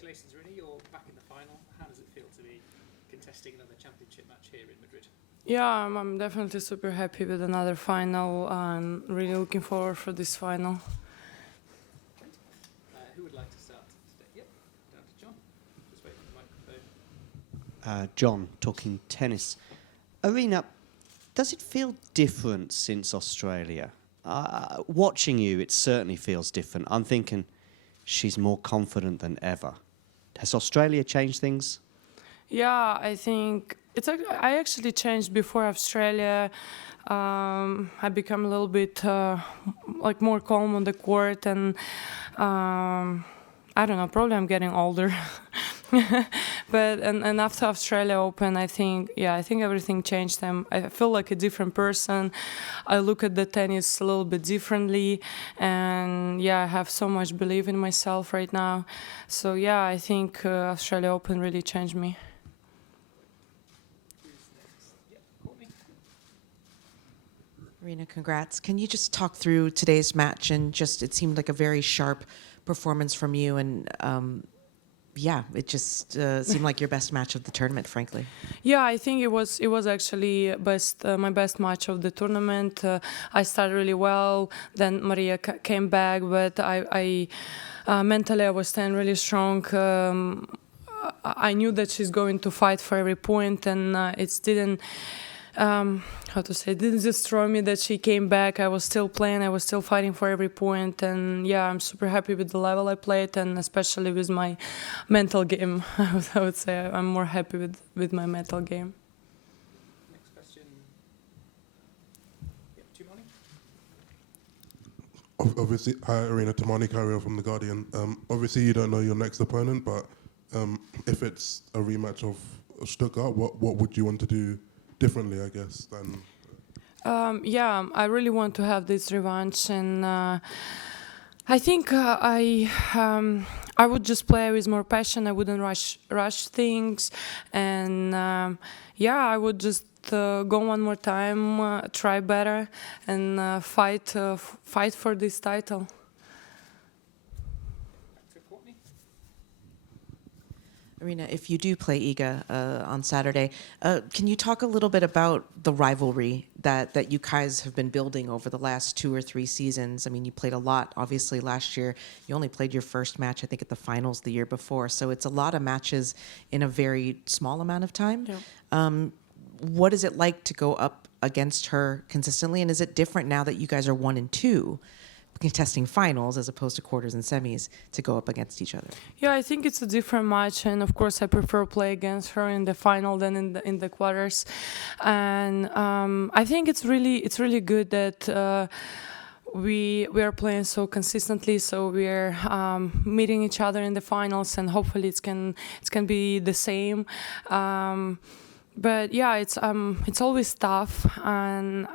Congratulations, Aryna. You're back in the final. How does it feel to be contesting another championship match here in Madrid? Yeah, I'm definitely super happy with another final. I'm really looking forward for this final. Who would like to start today? Yep, down to John. Just wait for the microphone. John, talking tennis. Aryna, does it feel different since Australia? Watching you, it certainly feels different. I'm thinking she's more confident than ever. Has Australia changed things? Yeah, I think I actually changed before Australia. I become a little bit like more calm on the court, and I don't know. Probably I'm getting older. But and after Australia Open, I think everything changed. I feel like a different person. I look at the tennis a little bit differently, and yeah, I have so much belief in myself right now. So yeah, I think Australia Open really changed me. Aryna, congrats. Can you just talk through today's match? And just, it seemed like a very sharp performance from you, and yeah, it just seemed like your best match of the tournament, frankly. Yeah, I think it was actually my best match of the tournament. I started really well. Then Maria came back, but I mentally I was staying really strong. I knew that she's going to fight for every point, and it didn't. It didn't destroy me that she came back. I was still playing, I was still fighting for every point, and yeah, I'm super happy with the level I played, and especially with my mental game. I would say I'm more happy with my mental game. Next question. Yep, Tumani. Obviously, hi Aryna, Tumani Carrier from The Guardian. Obviously you don't know your next opponent, but if it's a rematch of Stuttgart, what would you want to do differently, I guess, than... Yeah, I really want to have this revanche, and I think I would just play with more passion. I wouldn't rush things, and yeah, I would just go one more time, try better, and fight for this title. Aryna, if you do play Iga on Saturday, can you talk a little bit about the rivalry that you guys have been building over the last 2 or 3 seasons? I mean, you played a lot, obviously, last year. You only played your first match, I think, at the finals the year before. So it's a lot of matches in a very small amount of time. Yeah. What is it like to go up against her consistently? And is it different now that you guys are 1 and 2? Contesting finals as opposed to quarters and semis to go up against each other? Yeah, I think it's a different match, and of course I prefer play against her in the final than in the quarters. And I think it's really good that we are playing so consistently, so we're meeting each other in the finals, and hopefully it can be the same. But yeah, it's always tough, and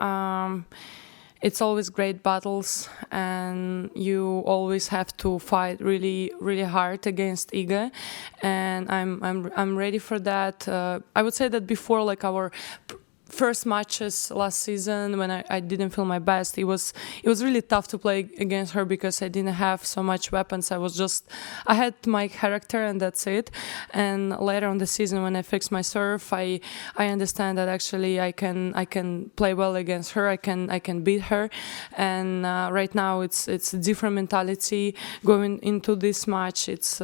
it's always great battles, and you always have to fight really, really hard against Iga, and I'm ready for that. I would say that before, like our first matches last season, when I didn't feel my best, it was really tough to play against her because I didn't have so much weapons. I had my character, and that's it. And later on the season, when I fixed my serve, I understand that actually I can play well against her. I can beat her. And right now it's a different mentality going into this match. It's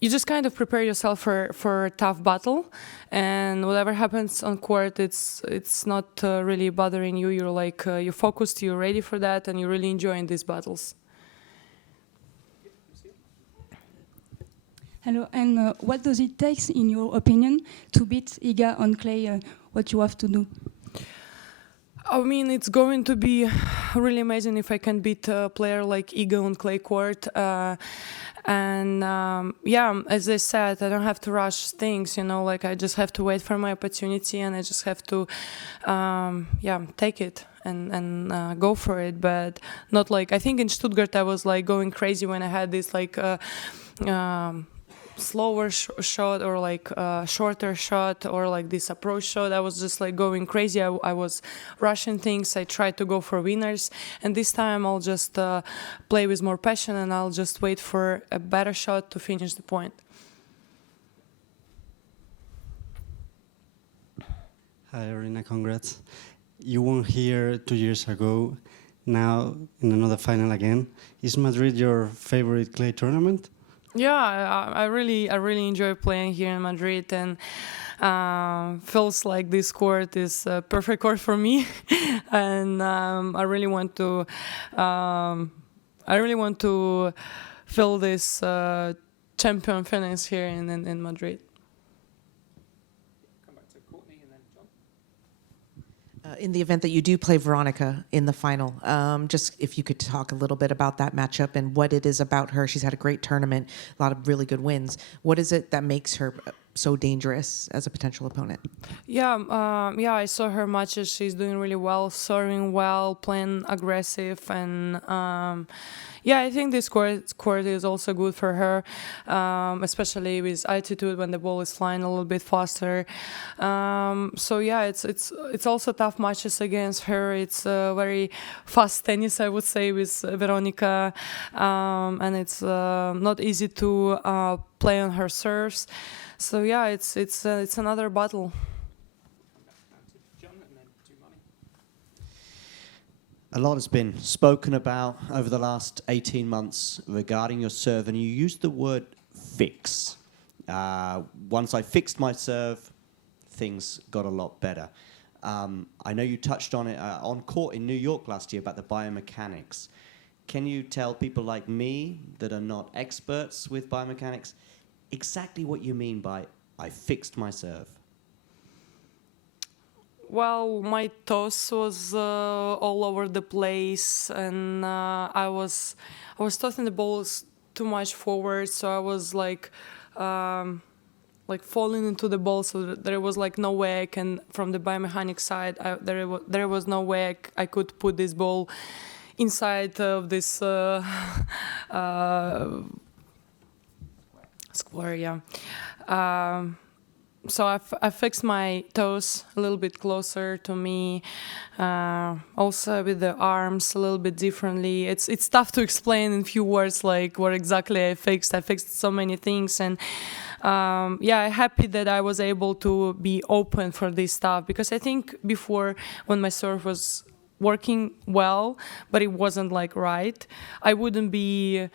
you just kind of prepare yourself for a tough battle, and whatever happens on court, it's not really bothering you. You're like you're focused, you're ready for that, and you're really enjoying these battles. Hello, and what does it take, in your opinion, to beat Iga on clay? What you have to do? I mean, it's going to be really amazing if I can beat a player like Iga on clay court. And yeah, as I said, I don't have to rush things, like I just have to wait for my opportunity, and I just have to, take it and go for it. But not like, I think in Stuttgart I was like going crazy when I had this like slower shot or like shorter shot or like this approach shot. I was just like going crazy. I was rushing things. I tried to go for winners, and this time I'll just play with more passion and I'll just wait for a better shot to finish the point. Hi, Aryna, congrats. You won here 2 years ago, now in another final again. Is Madrid your favorite clay tournament? Yeah, I really enjoy playing here in Madrid, and feels like this court is a perfect court for me, and I really want to feel this champion finish here in Madrid. Come back to Courtney and then John. In the event that you do play Veronica in the final, just if you could talk a little bit about that matchup and what it is about her. She's had a great tournament, a lot of really good wins. What is it that makes her so dangerous as a potential opponent? Yeah, I saw her matches. She's doing really well, serving well, playing aggressive, and I think this court is also good for her, especially with altitude when the ball is flying a little bit faster. It's also tough matches against her. It's very fast tennis, I would say, with Veronica, and it's not easy to play on her serves. So yeah, it's another battle. John and then Tumani. A lot has been spoken about over the last 18 months regarding your serve, and you used the word fix. Once I fixed my serve, things got a lot better. I know you touched on it on court in New York last year about the biomechanics. Can you tell people like me that are not experts with biomechanics exactly what you mean by I fixed my serve? Well, my toss was all over the place, and I was tossing the balls too much forward, so I was like falling into the ball, so that there was like no way I can, from the biomechanic side, there was no way I could put this ball inside of this square, yeah. So I fixed my toes a little bit closer to me, also with the arms a little bit differently. It's tough to explain in few words like what exactly I fixed. I fixed so many things, and I'm happy that I was able to be open for this stuff, because I think before, when my serve was working well, but it wasn't like right, I wouldn't be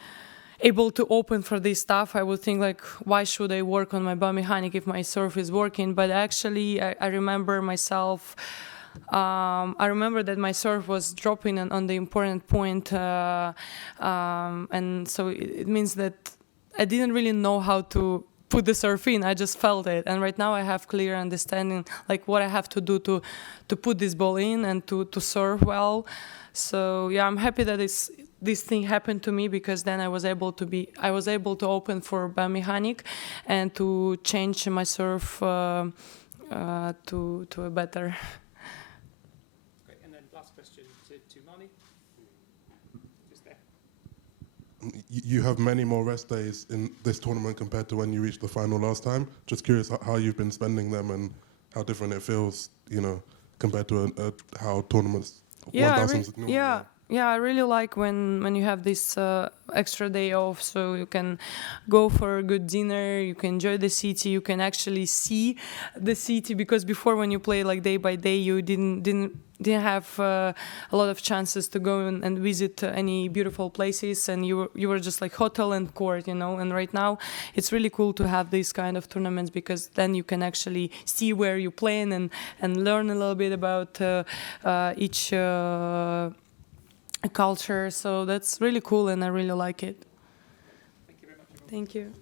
able to open for this stuff. I would think like, why should I work on my biomechanic if my serve is working? But actually, I remember myself. I remember that my serve was dropping on the important point, and so it means that I didn't really know how to put the serve in. I just felt it, and right now I have clear understanding like what I have to do to put this ball in and to serve well. So yeah, I'm happy that this thing happened to me, because then I was able to open for biomechanic and to change my serve to a better. Great, and then last question to Tumani. Just there. You have many more rest days in this tournament compared to when you reached the final last time. Just curious how you've been spending them and how different it feels, compared to how tournaments. I really like when you have this extra day off, so you can go for a good dinner, you can enjoy the city, you can actually see the city, because before, when you play like day by day, you didn't have a lot of chances to go and visit any beautiful places, and you were just like hotel and court, and right now it's really cool to have these kind of tournaments, because then you can actually see where you're playing and learn a little bit about each culture. So that's really cool, and I really like it. Thank you very much, everyone. Thank you.